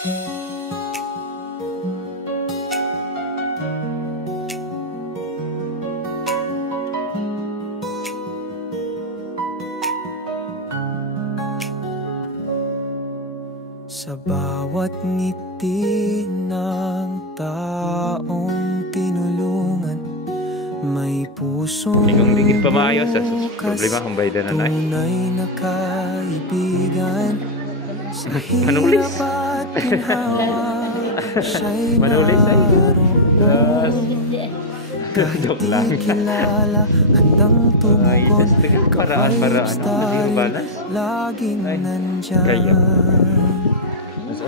Sa bawat ngiti ng taong tinulungan, may pusong kung digit pa maayos, problema kung bayda na nai. Tunay na kaibigan sa Manulis. hirap at ginhawa, siya'y naroon. Kahit di kilala, handang tumugon, ka-vibes tayo, laging nandyan.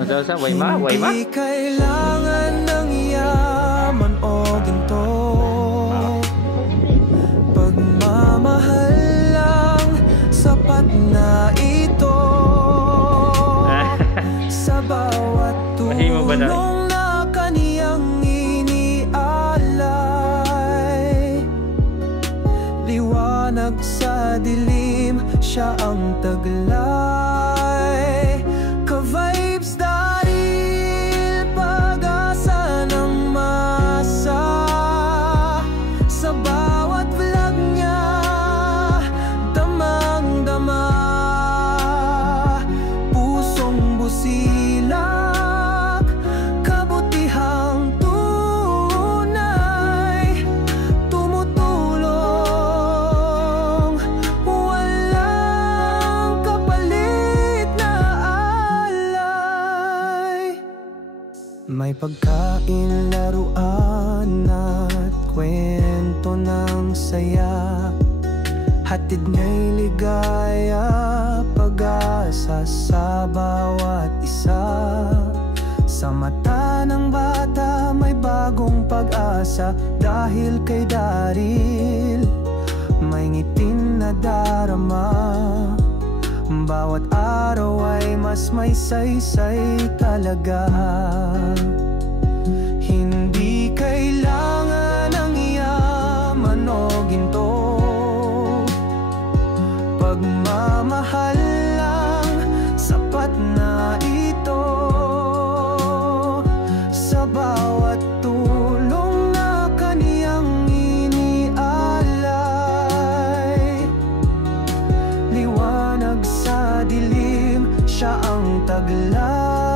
Hindi kailangan ng yaman o ginto, pagmamahal lang, sapat na ito. Sa bawat tulong na kaniyang inialay, liwanag sa dilim, siya ang taglay. Ka-vibes dahil pag-asa ng masa, sa bawat vlog niya, damang-dama, pusong busilak, kabutihang tunay, tumutulong, walang kapalit na alay. May pagkain, laruan at kwento ng saya, hatid niya'y ligaya, pag-asa sa bawat isa. Sa mata ng bata may bagong pag-asa, dahil kay Daryl may ngiting na darama. Bawat araw ay mas may saysay talaga. Hindi kailangan ng yaman o ginto, pagmamahal lang, sapat na ito. Sa bawat tulong na kaniyang inialay, liwanag sa dilim, siya ang taglay.